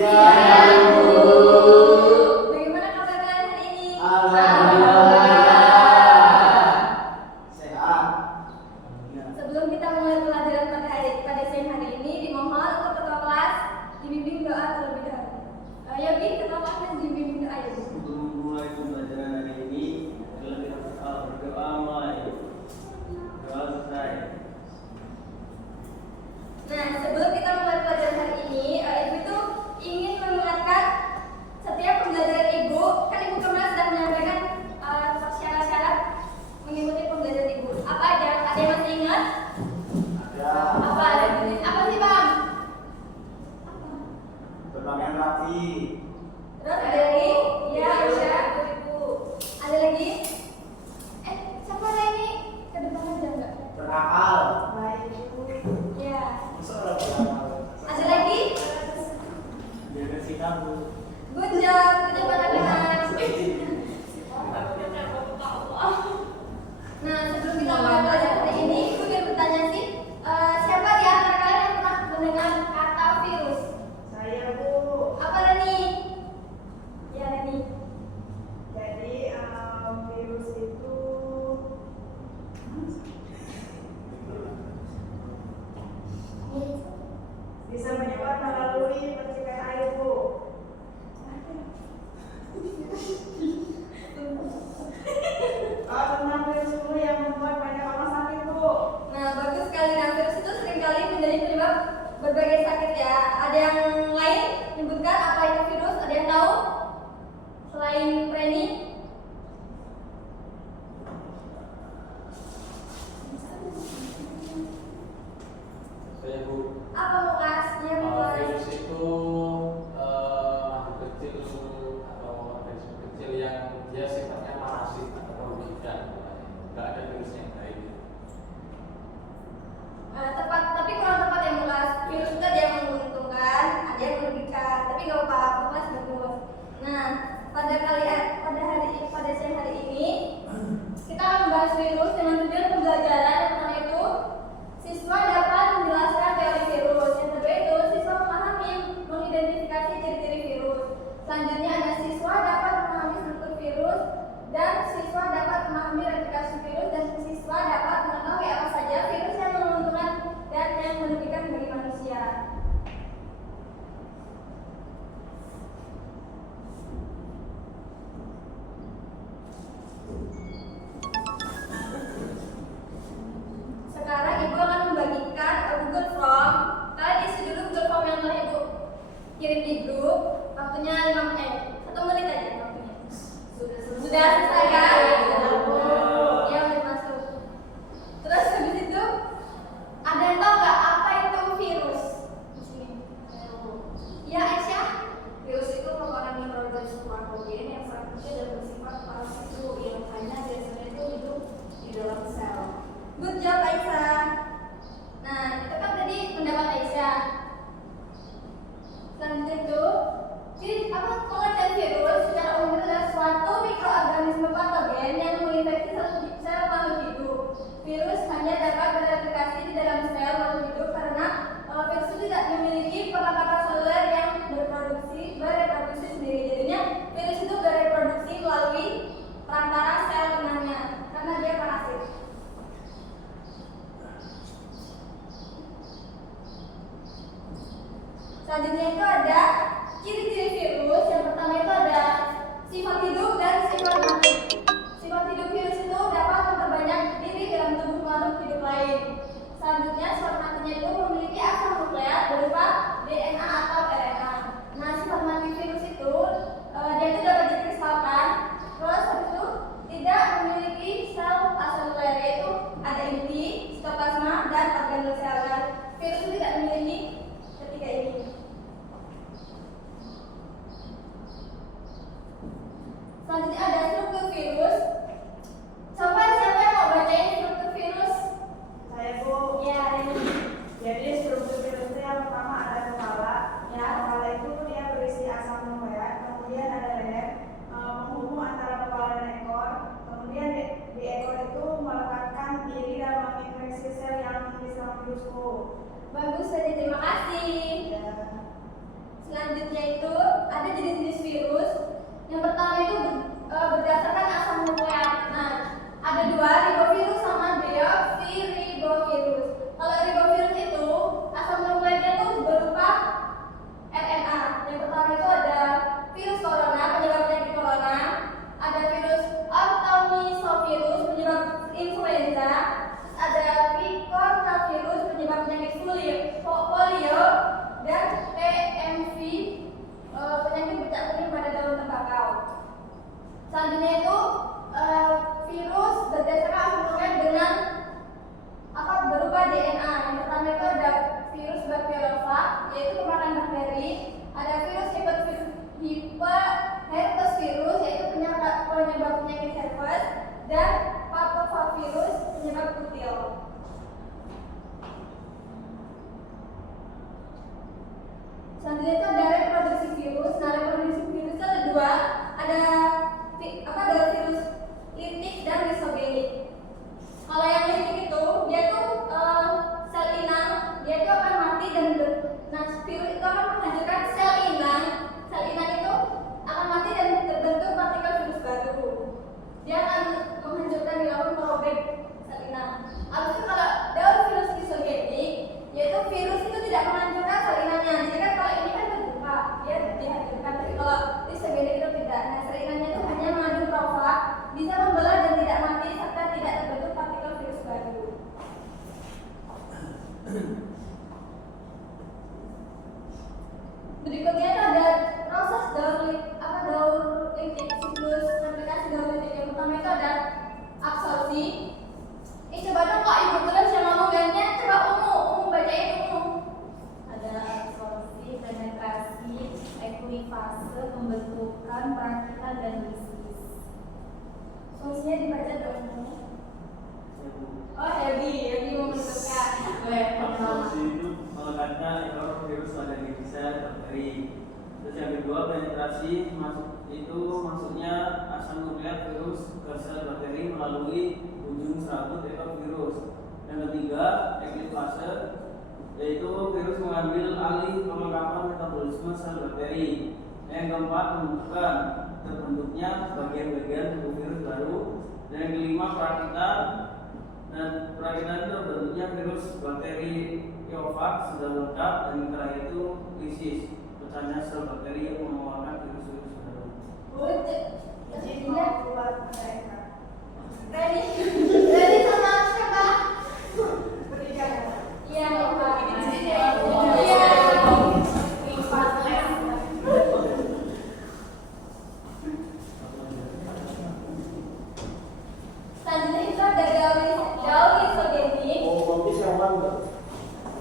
Siang, Bu. Bagaimana kabar kalian hari ini? Alhamdulillah. Sehat. Sebelum kita mulai pelajaran pada siang hari ini, dimohon untuk ketua kelas dibimbing doa terlebih dahulu. Ya, Bi, ketua kelas dan dibimbing doa ya, Bu. Sebelum memulai pembelajaran hari ini, kita berdoa mulai. Doa selesai. Nah, sebelum kita mulai pelajaran hari ini, Ibu itu ingin mengingatkan setiap pembelajaran Ibu, kan Ibu kemarin sudah menyampaikan syarat-syarat mengikuti pembelajaran Ibu. Apa aja? Ada yang masih ingat? Ada. Apa? Apa sih, Bang? Berpakaian rapi. Terus ada lagi? Ya, Aisyah, Ibu. Ada lagi? Siapa lagi? Ke depan aja enggak? Berakal. Baik, Ibu. Ya. Masa orang berakal? Ada lagi? Jaga sikap, Bu. Good job, anak-anak. Nah, sebelum kita mulai pelajaran hari ini, Ibu ingin bertanya sih, siapa di antara kalian yang pernah mendengar kata virus? Saya, Bu. Apa Rani? Ya, Rani. Jadi virus itu bisa menyebar melalui percikan air, Bu. Tentang virus flu yang membuat banyak orang sakit, Bu. Nah, bagus sekali. Nah, virus itu seringkali menjadi penyebab berbagai sakit ya. Ada yang lain menyebutkan apa itu virus? Ada yang tahu? Selain Reni? Saya, Bu. Apa Lukas? Ya, mulai. Virus itu makhluk kecil atau organisme kecil yang dia sifatnya parasit atau merugikan. Nggak ada virus yang baik. Tepat, tapi kurang tepat ya Lukas. Virus itu ada yang menguntungkan, ada yang merugikan. Tapi nggak apa-apa, Lukas bagus. Nah, pada siang hari ini kita akan membahas virus dengan tujuan pembelajaran. Yang pertama itu siswa dapat menjelaskan teori virus. Yang kedua itu siswa memahami mengidentifikasi ciri-ciri virus. Selanjutnya ada siswa dapat memahami struktur virus dan siswa dapat memahami replikasi virus dan siswa dapat mengetahui apa saja virus yang menguntungkan dan yang merugikan bagi manusia. Sekarang Ibu akan membagikan Google Form. Kalian isi dulu Google Form yang telah Ibu kirim di grup. Waktunya 1 menit aja waktunya. Sudah selesai kan? Ya, udah masuk. Terus habis itu ada yang tahu nggak apa itu virus? Di sini. Ya, Aisyah. Virus itu merupakan mikroorganisme patogen yang sangat kecil dan bersifat parasitu yang hanya biasanya itu hidup di dalam sel. Good job Aisyah. Nah, itu kan tadi pendapat Aisyah. Selanjutnya itu, pengertian virus secara umum adalah suatu mikroorganisme patogen yang menginfeksi sel makhluk hidup. Virus hanya dapat bereplikasi di dalam sel makhluk hidup karena virus itu tidak memiliki perlengkapan seluler yang bereproduksi sendiri. Jadinya virus itu bereproduksi melalui perantara sel inangnya karena dia parasit. Selanjutnya itu ada ciri-ciri virus. Yang pertama itu ada sifat hidup dan sifat mati. Sifat hidup virus itu dapat memperbanyak diri dalam tubuh makhluk hidup lain. Selanjutnya sifat matinya itu memiliki asam nukleat berupa DNA atau RNA. Nah, sifat mati virus itu dia itu dapat dikristalkan. Terus habis itu tidak memiliki sel asam nukleat, yaitu ada inti, sitoplasma dan organoselular. Virus itu tidak memiliki ketiga ini. Selanjutnya ada struktur virus. Siapa yang mau bacain struktur virus? Saya, Bu. Ya, Reni. Jadi struktur virus itu yang pertama ada kepala. Ya. Kepala itu dia berisi asam nukleat. Kemudian ada leher penghubung antara kepala dan ekor. Kemudian di ekor itu melekatkan diri dan menginfeksi sel yang diserang virus flu. Bagus, Reni. Terima kasih. Ya. Selanjutnya itu ada jenis-jenis virus. Yang pertama itu berdasarkan asam nukleat. Nah, ada dua, ribovirus sama deoksiribovirus. Kalau ribovirus itu asam nukleatnya itu berupa RNA. Yang pertama itu ada virus corona, penyebab penyakit corona. Ada virus orthomysovirus, penyebab influenza. Terus ada picornavirus, penyebab penyakit polio. Dan PMV, penyakit bercak kuning pada daun tembakau. Selanjutnya itu virus berdasarkan asam nukleat dengan berupa DNA. Yang pertama itu ada virus bakteriofag, yaitu pemakan bakteri. Ada virus herpesvirus, yaitu penyebab penyakit herpes. Dan papavirus, penyebab kutil. Selanjutnya itu ada reproduksi virus. Nah, reproduksi virus itu ada dua, ada virus litik dan lisogenik. Kalau yang litik itu dia tuh sel inang, dia itu akan mati dan virus itu akan menghancurkan sel inang. Sel inang itu akan mati dan terbentuk partikel virus baru. Dia akan menghancurkan dilakukan merobek sel inang. Habis itu kalau daun virus lisogenik, yaitu virus itu tidak menghancurkan sel inangnya. Jadi kan kalau ini kan terbuka, dia dihancurkan. Tapi kalau lisogenik itu tidak. Nah, sel inangnya itu hanya mengandung profag, bisa membelah dan tidak mati serta tidak terbentuk partikel virus baru. Berikutnya itu ada proses daur litik, siklus replikasi daur litik. Yang pertama itu ada absorpsi. Coba dong kok ibu tulis yang ngomong gantian, coba umum bacain umum. Ada absorpsi, penetrasi, ekulifase, pembentukan, perakitan, dan lisis. Fungsinya dibaca dong. Oh, Hebi membentukkan. Absorpsi itu melekatkan ekor virus pada inti sel bakteri. Terus yang kedua, penetrasi maksudnya asam nukleat virus ke sel bakteri melalui ujung serabut ekor virus. Yang ketiga, ekulifase, yaitu virus mengambil alih kelengkapan metabolisme sel bakteri. Yang keempat, pembentukan, terbentuknya bagian-bagian tubuh virus baru. Dan yang kelima, perakitan. Dan perakitan itu terbentuknya virus bakteri Iofag sudah lengkap. Dan yang terakhir itu lisis, pecahnya sel bakteri yang mengeluarkan virus-virus baru. Jadi mau keluar mereka. Ready sama siapa? Bertiga. Iya, Bapak. Selanjutnya itu ada daun lisogenik. Oh, bisa banget.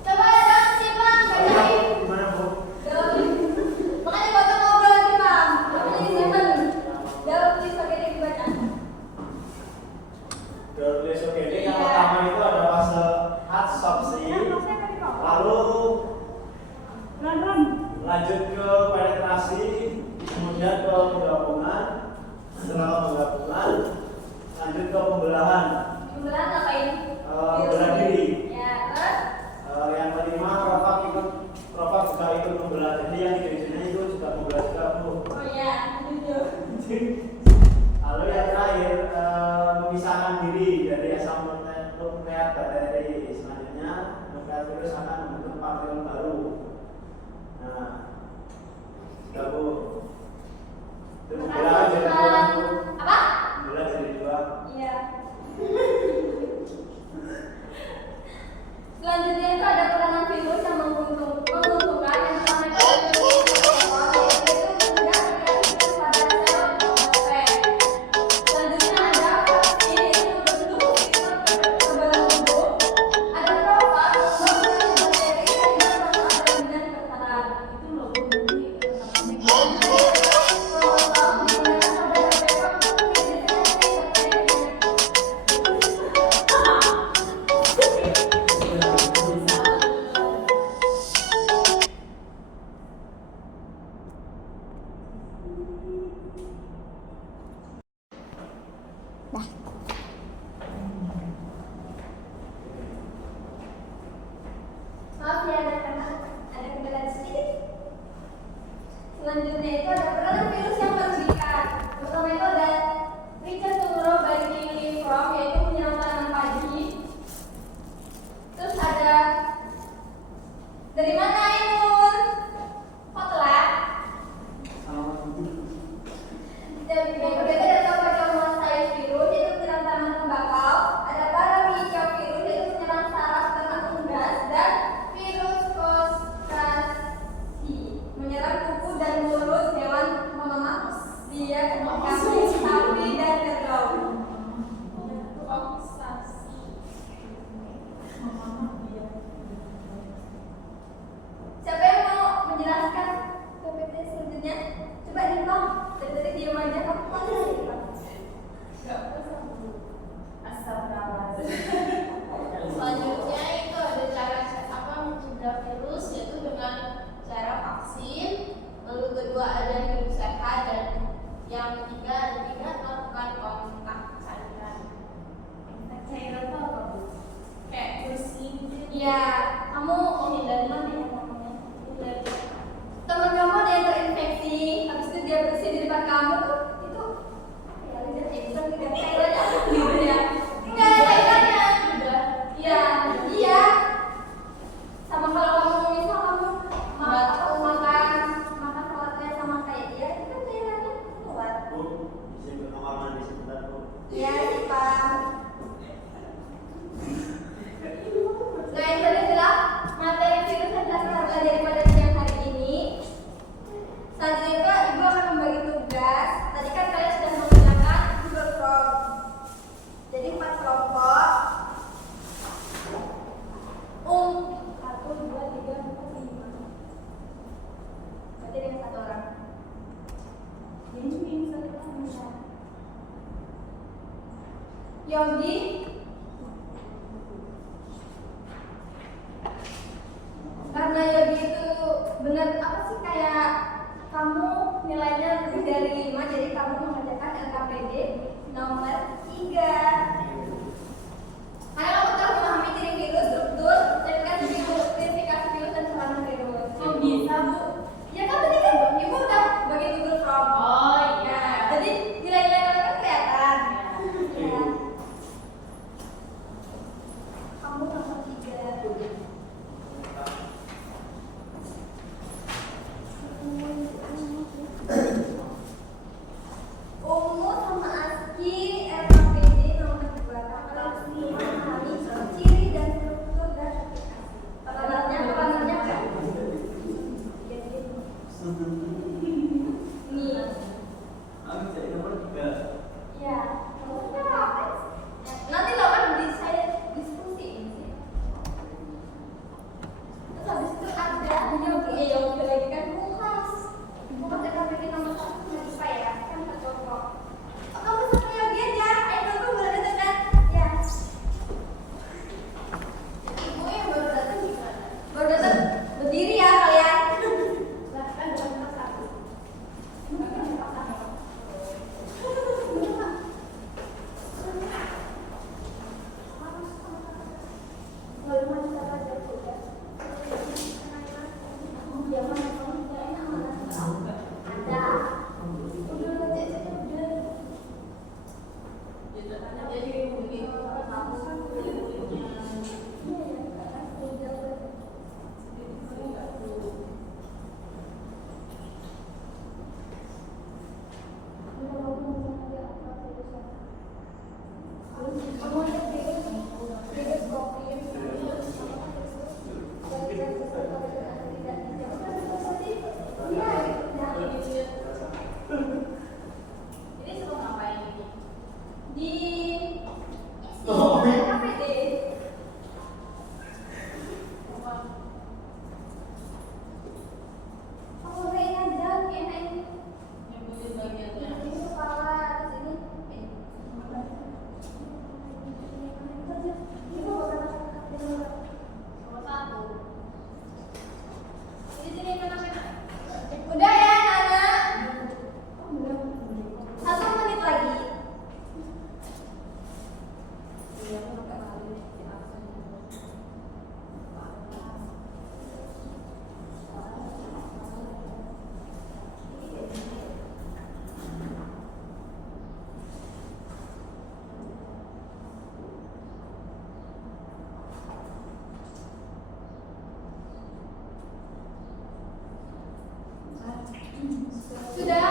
Coba ya daun siapa? Bacain. Gimana, Bu? Daun. Makanya baca ngobrol lagi, Bang. Makanya disimpan. Daun lisogenik dibaca. Daun lisogenik yang pertama itu ada fase adsorpsi, lalu lanjut ke penetrasi, kemudian ke penggabungan, setelah penggabungan lanjut ke pembelahan. Pembelahan ngapain? Belah diri. Ya, terus Yang kelima, profak juga ikut membelah. Jadi yang di itu juga membelah juga, Bu. oh ya, jujur. Lalu yang terakhir, memisahkan diri dari asam nukleat bakteri. Selanjutnya, nukleat virus akan membentuk partikel baru. Nah, sudah, Bu. Itu membelah jadi dua, Bu. Apa? Membelah jadi dua. Iya. Selanjutnya itu ada peranan virus yang menguntungkan. Yang pertama itu ada virus yaitu mencegah virus pada sel bakteri. Selanjutnya ada vaksin yaitu membentuk sistem kekebalan tubuh. Ada profag, membentuk bakteri yang bisa Selanjutnya itu ada peranan virus yang merugikan. Pertama itu ada Richard Tumoro Baiki From, yaitu menyerang tanaman padi. Terus ada dari mana Ainun? Kok telat? Dan yang kedua itu ada Tocomonas virus, yaitu menyerang tanaman tembakau. Ada Paramecium virus, yaitu menyerang saraf ternak unggas. Dan virus Kostrasi menyerang kuku dan mulut hewan monomamus. Dia kambing, sapi, dan kerbau. Siapa yang mau menjelaskan PPT selanjutnya? Coba Dito, dari tadi diam aja, kamu mana sih? Selanjutnya itu ada cara mencegah virus, yaitu dengan cara vaksin. Lalu kedua ada hidup sehat, dan yang ketiga ada tidak melakukan kontak cairan. Cairan itu apa, Bu? Kayak bersin gitu. Ya, kamu Menghindari mana ya namanya? menghindari Teman kamu ada yang terinfeksi, habis itu dia bersih di depan kamu tuh, itu ya lihat bukan tidak cairannya gitu ya. Enggak ada cairannya. udah Iya, iya. Sama kalau kamu misal kamu makan saladnya sama kayak dia, itu kan cairannya keluar. Bu, bisa ke kamar mandi sebentar, Bu. Iya, sih, Pak. Nah, itu adalah materi virus dan dasar daripada siang hari ini. Selanjutnya Ibu akan membagi tugas. Tadi kan kalian sudah menggunakan Google Form. Jadi 4 kelompok. 1, 2, 3, 4, 5. Berarti dengan 1 orang. Ini 1 orang. Yogi. Karena Yogi itu benar apa sih kayak kamu nilainya lebih dari 5, jadi kamu mengerjakan LKPD nomor 3. Karena kamu telah memahami ciri virus, struktur, verifikasi virus dan serangan virus. Oh bisa Bu? Ya kan tadi kan Ibu udah bagi Google Form. Oh iya. Nah, jadi nilai-nilai kalian kan kelihatan. Ya. Kamu nomor 3. Ungu sama Aski LKPD nomor 3. Sudah?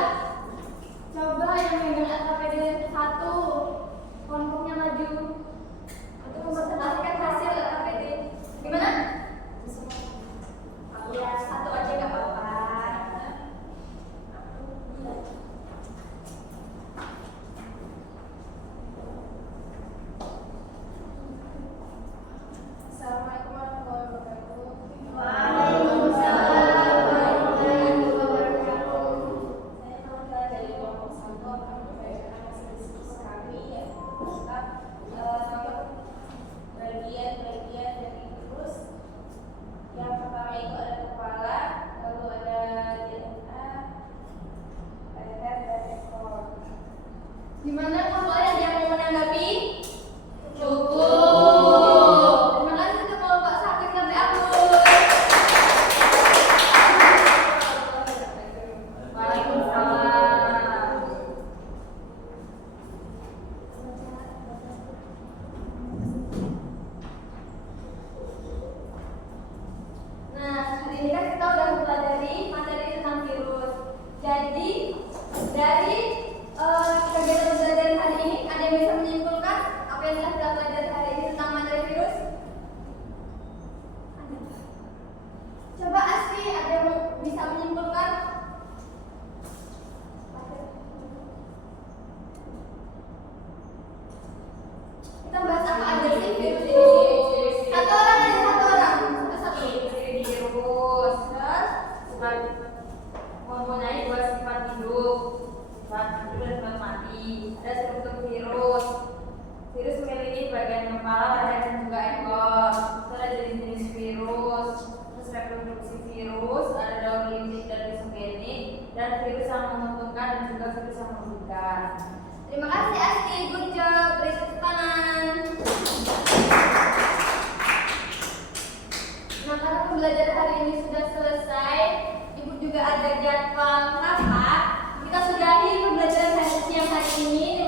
Coba yang megang LKPD 1 kelompoknya maju untuk mempresentasikan hasil LKPD. Gimana? Ya, 1 aja gak apa-apa. Assalamualaikum warahmatullahi wabarakatuh. Waalaikumsalam warahmatullahi wabarakatuh. Saya Nova dari kelompok 1 akan membacakan hasil diskusi kami yang tentang bagian-bagian dari virus. Yang pertama itu ada kepala, lalu ada DNA, leher dan ekor. Gimana kalau ada yang mau menanggapi? Cukup. Terima kasih untuk kelompok 1 kita beri aplaus. Waalaikumsalam. Nah, hari ini kan kita udah mempelajari materi tentang virus. Jadi, dari kegiatan belajar hari ini, ada yang bisa menyimpulkan apa yang telah kita pelajari hari ini tentang materi virus? Ada. Coba Asti, ada yang bisa menyimpulkan? Kita bahas apa aja sih virus ini? Satu orang aja, satu orang. Satu. Virus sifat mempunyai 2 sifat hidup, sifat hidup dan sifat mati. Ada struktur virus. Virus memiliki bagian kepala, leher dan juga ekor. Terus ada jenis-jenis virus, terus reproduksi virus, ada daur lintik dan isogenik, dan virus yang menguntungkan dan juga virus yang merugikan. Terima kasih Asti, good job. Beri tepuk tangan. Nah, karena pembelajaran hari ini sudah selesai, Ibu juga ada jadwal rapat. Kita sudahi pembelajaran hari siang hari ini